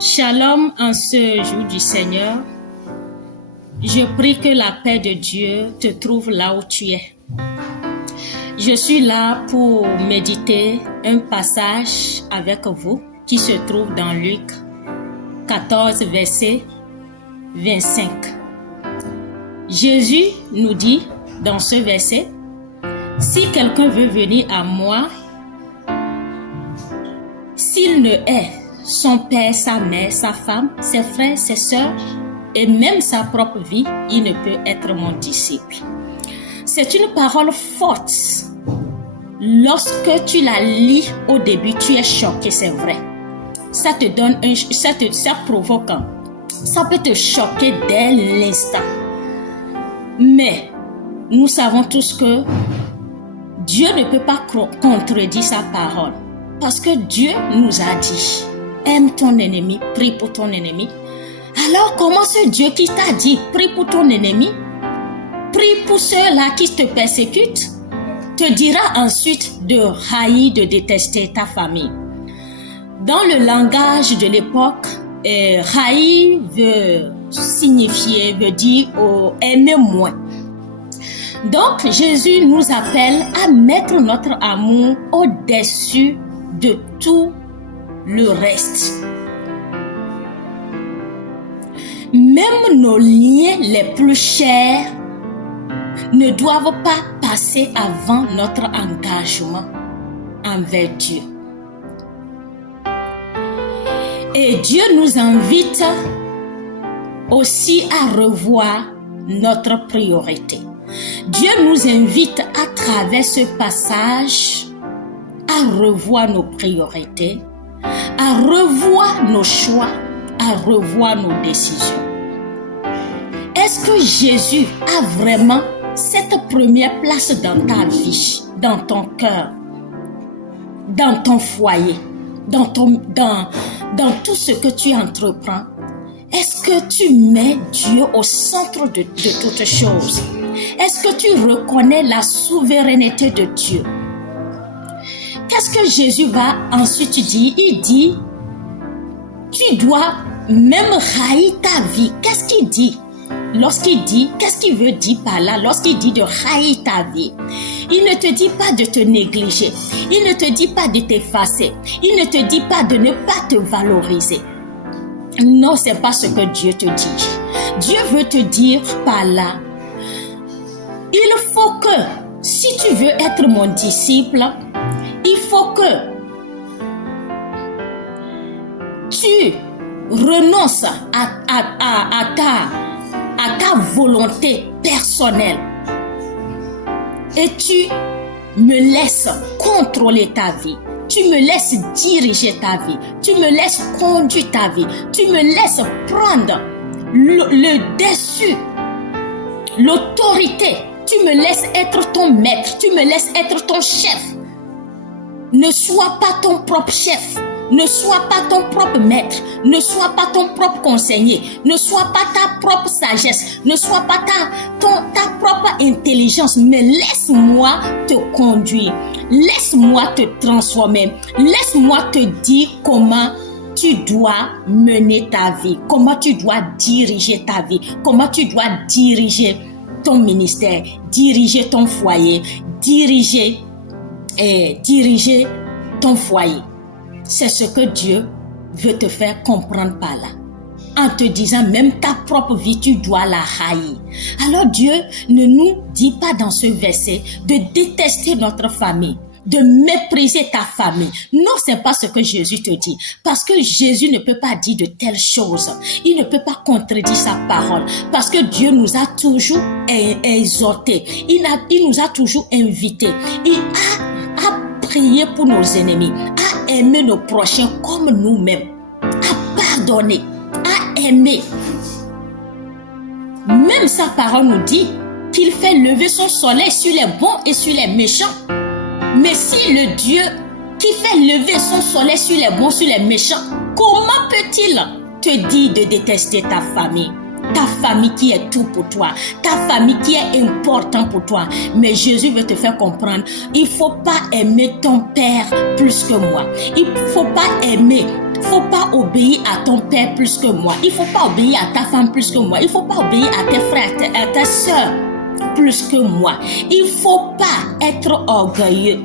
Shalom en ce jour du Seigneur. Je prie que la paix de Dieu te trouve là où tu es. Je suis là pour méditer un passage avec vous qui se trouve dans Luc 14, verset 25. Jésus nous dit dans ce verset, « Si quelqu'un veut venir à moi, s'il ne hait son père, sa mère, sa femme, ses frères, ses sœurs et même sa propre vie, il ne peut être mon disciple. » C'est une parole forte. Lorsque tu la lis au début, tu es choqué, c'est vrai. Ça te donne ça provoque. Ça peut te choquer dès l'instant. Mais nous savons tous que Dieu ne peut pas contredire sa parole. Parce que Dieu nous a dit, aime ton ennemi, prie pour ton ennemi. Alors comment ce Dieu qui t'a dit, prie pour ton ennemi, prie pour ceux-là qui te persécutent, te dira ensuite de haïr, de détester ta famille. Dans le langage de l'époque, haïr veut dire aimer moins. Donc Jésus nous appelle à mettre notre amour au-dessus de tout le reste. Même nos liens les plus chers ne doivent pas passer avant notre engagement envers Dieu. Et Dieu nous invite aussi à revoir notre priorité. Dieu nous invite à travers ce passage à revoir nos priorités, à revoir nos choix, à revoir nos décisions. Est-ce que Jésus a vraiment cette première place dans ta vie, dans ton cœur, dans ton foyer, dans tout ce que tu entreprends? Est-ce que tu mets Dieu au centre de toutes choses? Est-ce que tu reconnais la souveraineté de Dieu? Qu'est-ce que Jésus va ensuite dire? Il dit, tu dois même haïr ta vie. Qu'est-ce qu'il dit? Lorsqu'il dit, qu'est-ce qu'il veut dire par là? Lorsqu'il dit de haïr ta vie, il ne te dit pas de te négliger. Il ne te dit pas de t'effacer. Il ne te dit pas de ne pas te valoriser. Non, c'est pas ce que Dieu te dit. Dieu veut te dire par là, il faut que, si tu veux être mon disciple, il faut que tu renonces à ta volonté personnelle et tu me laisses contrôler ta vie. Tu me laisses diriger ta vie. Tu me laisses conduire ta vie. Tu me laisses prendre le dessus, l'autorité. Tu me laisses être ton maître. Tu me laisses être ton chef. Ne sois pas ton propre chef. Ne sois pas ton propre maître. Ne sois pas ton propre conseiller. Ne sois pas ta propre sagesse. Ne sois pas ta propre intelligence. Mais laisse-moi te conduire. Laisse-moi te transformer. Laisse-moi te dire comment tu dois mener ta vie. Comment tu dois diriger ta vie. Comment tu dois diriger ton ministère. Diriger ton foyer. Diriger ton foyer. C'est ce que Dieu veut te faire comprendre par là. En te disant, même ta propre vie, tu dois la haïr. Alors Dieu ne nous dit pas dans ce verset de détester notre famille, de mépriser ta famille. Non, c'est pas ce que Jésus te dit. Parce que Jésus ne peut pas dire de telles choses. Il ne peut pas contredire sa parole. Parce que Dieu nous a toujours exhortés. Il nous a toujours invités. Il a prié pour nos ennemis, à aimer nos prochains comme nous-mêmes, à pardonner, à aimer. Même sa parole nous dit qu'il fait lever son soleil sur les bons et sur les méchants. Mais si le Dieu qui fait lever son soleil sur les bons, sur les méchants, comment peut-il te dire de détester ta famille? Ta famille qui est tout pour toi, ta famille qui est important pour toi. Mais Jésus veut te faire comprendre, il ne faut pas aimer ton père plus que moi. Il ne faut pas aimer faut pas obéir à ton père plus que moi. Il faut pas obéir à ta femme plus que moi. Il faut pas obéir à tes frères, à ta soeur plus que moi. Il faut pas être orgueilleux.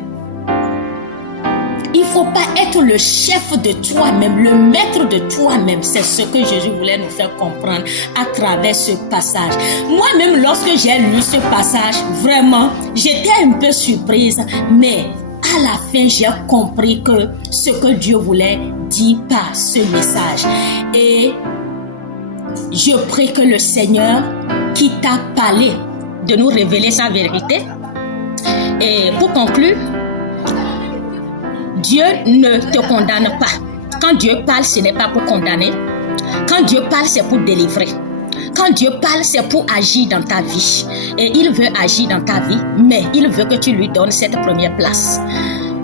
Il faut pas être le chef de toi-même, le maître de toi-même. C'est ce que Jésus voulait nous faire comprendre à travers ce passage. Moi-même, lorsque j'ai lu ce passage, vraiment, j'étais un peu surprise, mais à la fin, j'ai compris que ce que Dieu voulait dire par ce message. Et je prie que le Seigneur qui t'a parlé de nous révéler sa vérité. Et pour conclure, Dieu ne te condamne pas. Quand Dieu parle, ce n'est pas pour condamner. Quand Dieu parle, c'est pour délivrer. Quand Dieu parle, c'est pour agir dans ta vie. Et il veut agir dans ta vie, mais il veut que tu lui donnes cette première place.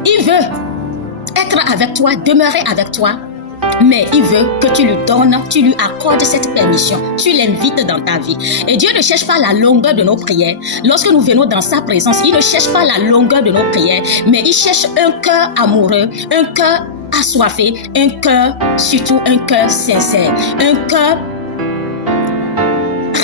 Il veut être avec toi, demeurer avec toi, mais il veut que tu lui donnes, tu lui accordes cette permission. Tu l'invites dans ta vie. Et Dieu ne cherche pas la longueur de nos prières. Lorsque nous venons dans sa présence, il ne cherche pas la longueur de nos prières, mais il cherche un cœur amoureux, un cœur assoiffé, un cœur, surtout un cœur sincère, un cœur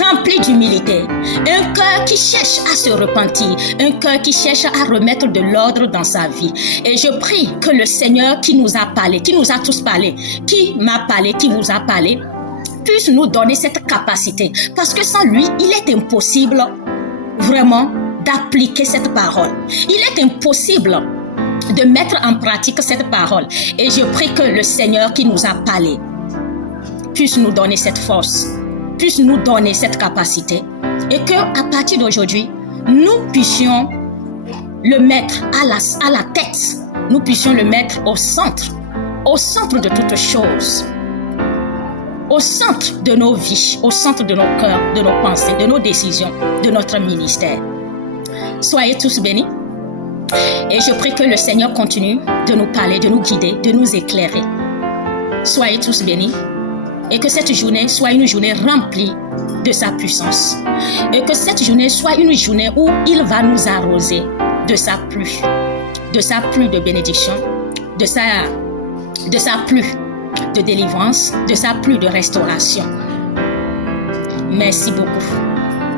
rempli d'humilité, un cœur qui cherche à se repentir, un cœur qui cherche à remettre de l'ordre dans sa vie. Et je prie que le Seigneur qui nous a parlé, qui nous a tous parlé, qui m'a parlé, qui vous a parlé, puisse nous donner cette capacité. Parce que sans lui, il est impossible vraiment d'appliquer cette parole. Il est impossible de mettre en pratique cette parole. Et je prie que le Seigneur qui nous a parlé puisse nous donner cette force, puisse nous donner cette capacité, et qu'à partir d'aujourd'hui, nous puissions le mettre à la tête, nous puissions le mettre au centre de toutes choses, au centre de nos vies, au centre de nos cœurs, de nos pensées, de nos décisions, de notre ministère. Soyez tous bénis, et je prie que le Seigneur continue de nous parler, de nous guider, de nous éclairer. Soyez tous bénis. Et que cette journée soit une journée remplie de sa puissance. Et que cette journée soit une journée où il va nous arroser de sa pluie de bénédiction, de sa pluie de délivrance, de sa pluie de restauration. Merci beaucoup.